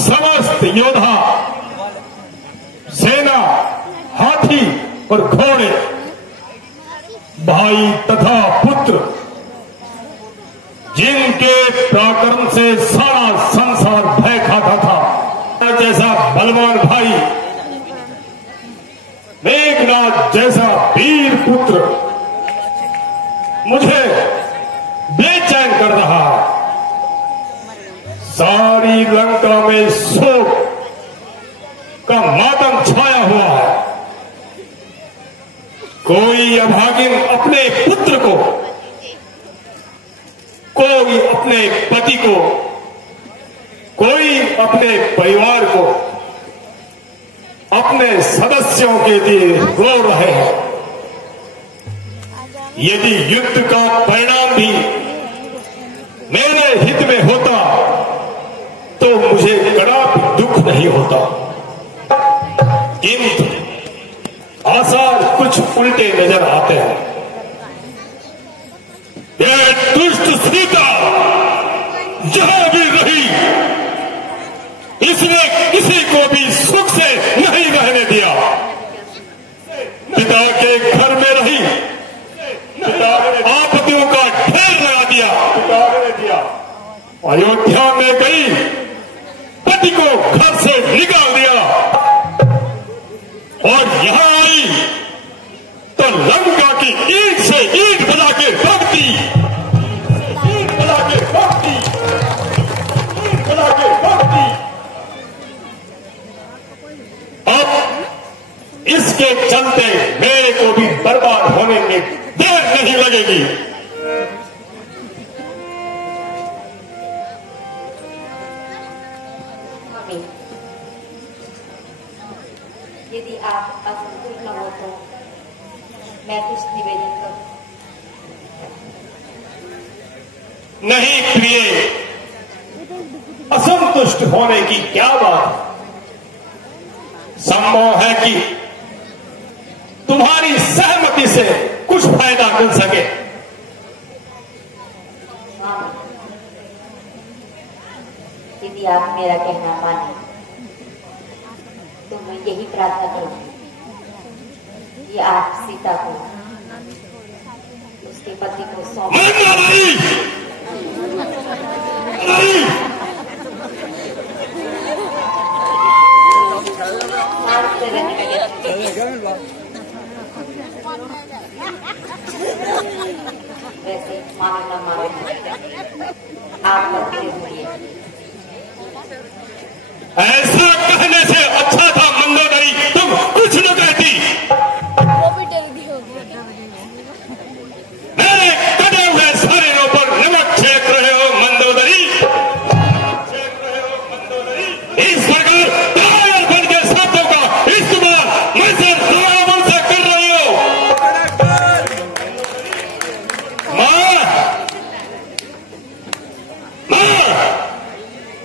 समस्त योद्धा, सेना, हाथी और घोड़े, भाई तथा पुत्र, जिनके पराक्रम से सारा संसार भय खाता था, जैसा बलवान भाई, मेघनाद जैसा वीर पुत्र मुझे बेचैन कर रहा है। सारी लंका में शोक का मातम छाया हुआ है। कोई अभागिन अपने पुत्र को, कोई अपने पति को, कोई अपने परिवार को, अपने सदस्यों के लिए रो रहे हैं। यदि युद्ध का परिणाम भी मेरे हित में होता तो मुझे कदापि दुख नहीं होता, किंतु आसार कुछ उल्टे नजर आते हैं। यह दुष्ट सीता जहां भी रही, इसने किसी को भी सुख से नहीं रहने दिया। पिता के घर में रही, आपत्तियों का ढेर लगा दिया। अयोध्या में गई, पति को घर से निकाल दिया, और यहां आई तो लंका की ईंट से ईंट बजा के रख दी, ईंट बजा के रख दी, ईंट बजा के रख दी। अब इसके चलते मेरे को भी बर्बाद होने में देर नहीं लगेगी। यदि आप असंतुष्ट न हो तो मैं कुछ निवेदन करूं। नहीं प्रिय, असंतुष्ट होने की क्या बात है। संभव है कि तुम्हारी सहमति से कुछ फायदा मिल सके। यदि आप मेरा कहना माने तो मैं यही प्रार्थना करूंगी कि आप सीता को उसके पति को सौंप। वैसे मानो न मानो आप बदले हुए। ऐसा कहने से अच्छा था मंदोदरी तुम कुछ न कहती। मेरे कटे हुए शरीरों पर नमक छेक रहे हो मंदोदरी, इस प्रकार कायर बन के शब्दों का इस्तेमाल मुझसे रावण से कर रही हो।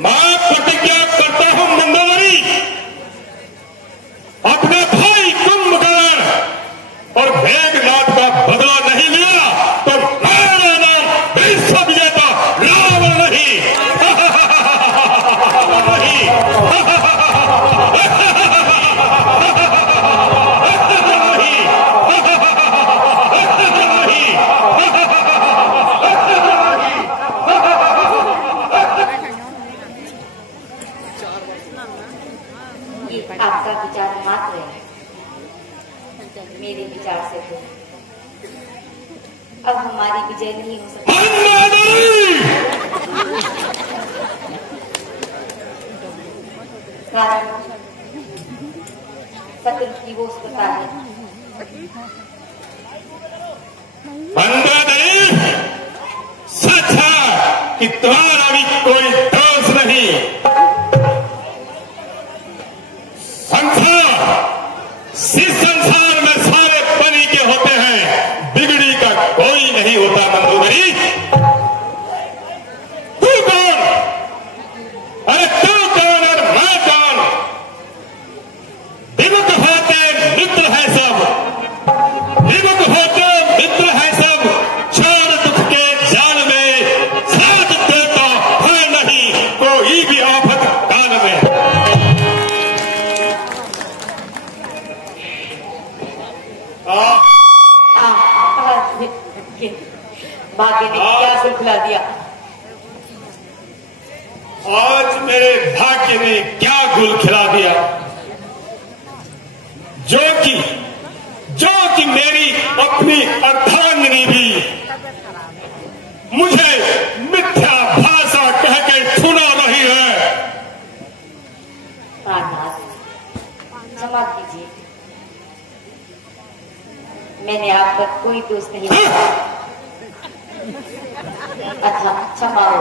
मां प्रतिज्ञा करता हूं मंदोदरी, अपने भाई कुंभकर्ण और मेघनाद का बदला नहीं लिया तो मेरा नाम विश्व विजेता रावण नहीं। आपका विचार मात्र है, मेरे विचार से तो अब हमारी विजय नहीं हो सकती। कारण शत्रु की वो पता है। सच है कि तुम्हारा भी कोई दोष नहीं। इस संसार में सारे बनी के होते हैं, बिगड़ी का कोई नहीं होता। मंदोदरी तू कौन? अरे तू कौन और मैं कौन? विमुख होते मित्र है सब, विमुख होते भाग्य ने क्या सुलझा दिया? आज मेरे भाग्य ने क्या गुल खिला दिया, जो कि मेरी अपनी अर्धांगिनी भी मुझे मिथ्या भाषा कह के सुना रही है। प्राणनाथ, क्षमा कीजिए, मैंने आप पर कोई दोष नहीं किया। अच्छा, क्षमा हो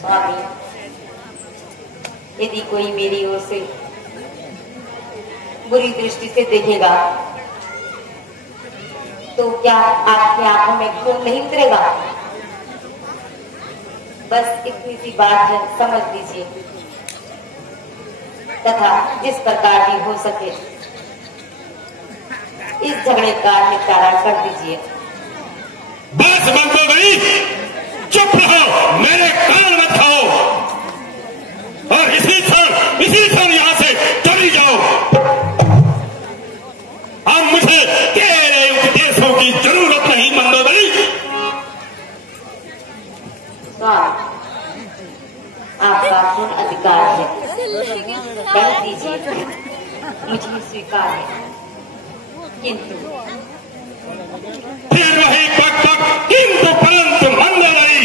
स्वामी। यदि कोई मेरी ओर से बुरी दृष्टि से देखेगा तो क्या आपकी आंखों में खून नहीं उतरेगा? बस इतनी सी बात है, समझ लीजिए, तथा जिस प्रकार भी हो सके इस झगड़े का निपटारा कर दीजिए। बस बंद हो गई, चुप रहो, मेरे कान मत खाओ और इसी क्षण यहां से चली जाओ। अब मुझे तेरे उपदेशों की जरूरत नहीं मंदोदरी। आपका पूर्ण अधिकार है, कर दीजिए, मुझे स्वीकार है, किंतु फिर वही पक किंतु परंतु मंदोदरी।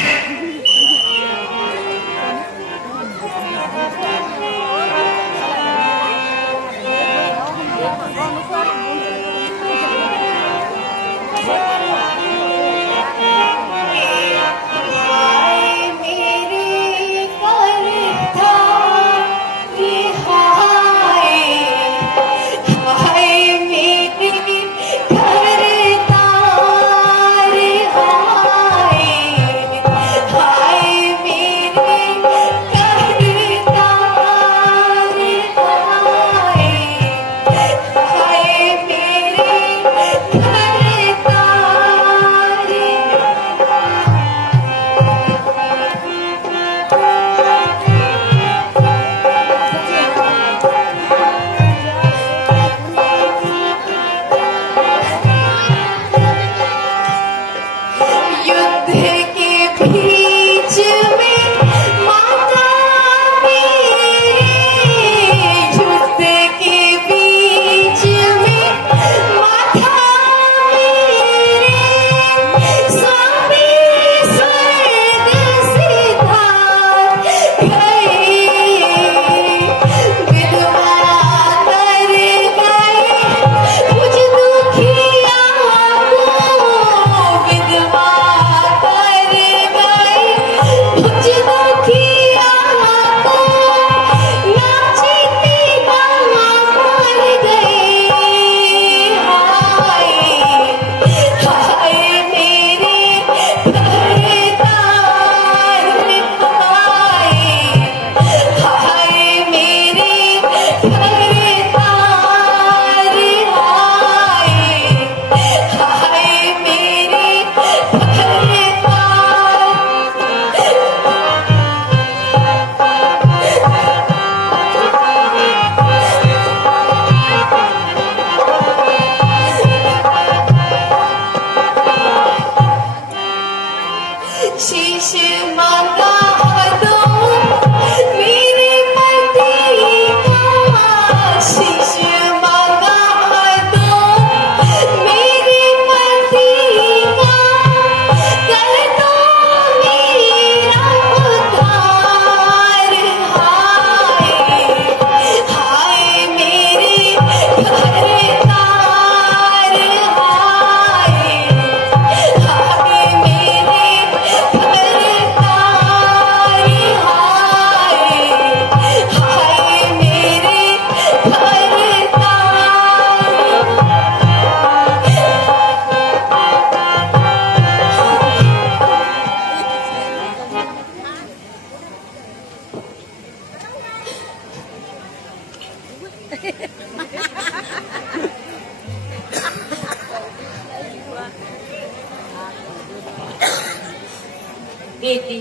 बेटी,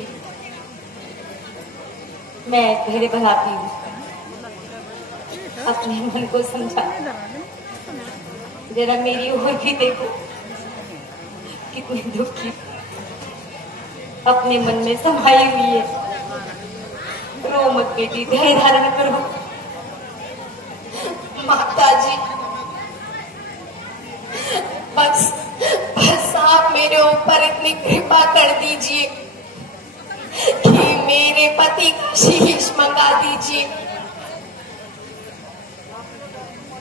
मैं पहले बताती हूँ, अपने मन को समझा, जरा मेरी ओर भी देखो। कितनी दुखी अपने मन में समाई हुई है। रो मत बेटी, धैर्य धारण करो। माता जी, बस आप मेरे ऊपर इतनी कृपा कर दीजिए कि मेरे पति का शीश मंगा दीजिए।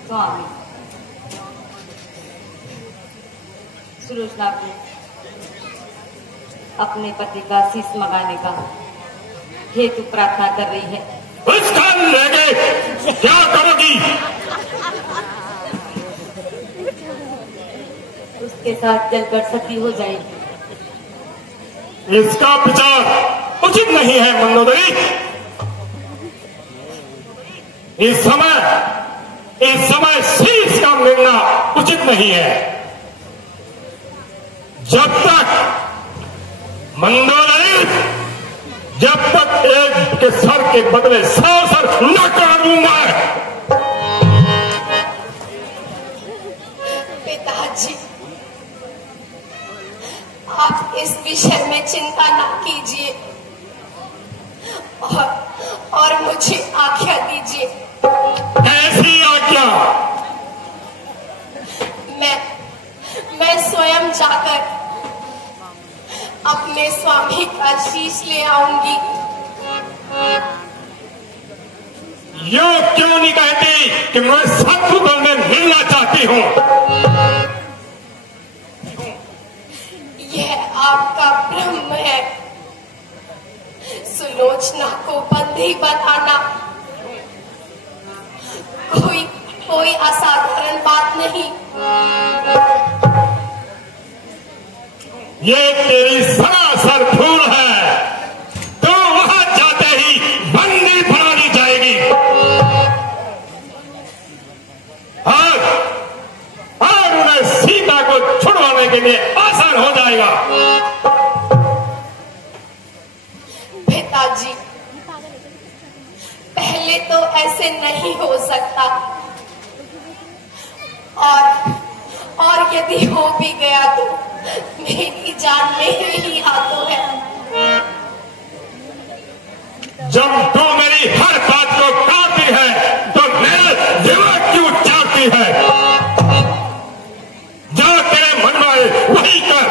स्वामी, सुलोचना को अपने पति का शीश मंगाने का हेतु प्रार्थना कर रही है। उसका लेके क्या करोगी? उसके साथ जलकर सती हो जाएगी। इसका विचार उचित नहीं है मंदोदरी। इस समय शीश का मिलना उचित नहीं है। जब तक मंदोदरी, जब तक एक के सर के बदले 100 सर न काटूंगा। पिताजी, आप इस विषय में चिंता ना कीजिए और मुझे आज्ञा दीजिए। ऐसी आज्ञा? मैं स्वयं जाकर अपने स्वामी का शीश ले आऊंगी। यो क्यों नहीं कहती कि मैं शत्रुघ्न में मिलना चाहती हूं? यह आपका भ्रम है। सुलोचना को बंदी बनाना कोई असाधारण बात नहीं। ये तेरी सरासर भूल है। तो वहां जाते ही बंदी बना दी जाएगी और उन्हें सीता को छुड़वाने के लिए आसान हो जाएगा। पिताजी, पहले तो ऐसे नहीं हो सकता और यदि हो भी गया तो मेरी जान मेरे ही हाथों है। जब तू मेरी हर बात को काटती है तो मेरे दिमाग क्यों चाटती है? जो तेरे मन में आए वही कर।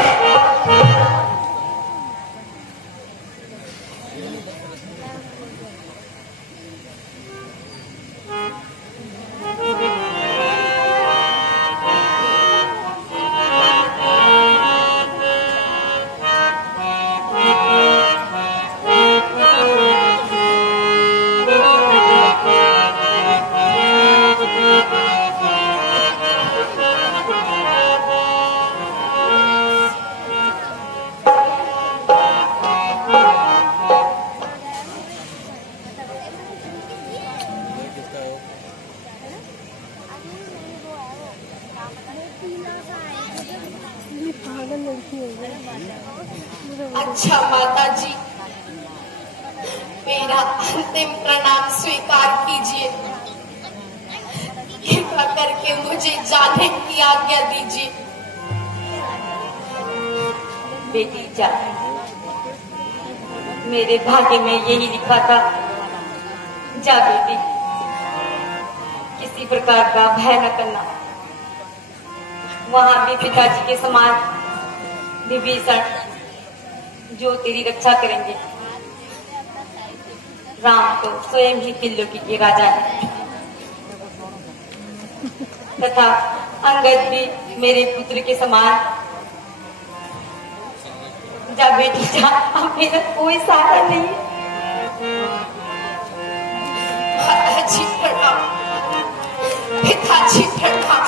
अच्छा माता जी, मेरा अंतिम प्रणाम स्वीकार कीजिए। कृपा करके मुझे जाने की आज्ञा दीजिए। बेटी जा, मेरे भाग्य में यही लिखा था। जा बेटी, किसी प्रकार का भय न करना। वहां भी पिताजी के समान विभीषण जो तेरी रक्षा करेंगे। राम तो स्वयं ही त्रिलोकी के राजा है तथा अंगद भी मेरे पुत्र के समान। जा बेटी जा, अब मेरा कोई सहारा नहीं है। माताजी प्रणाम, पिताजी प्रणाम।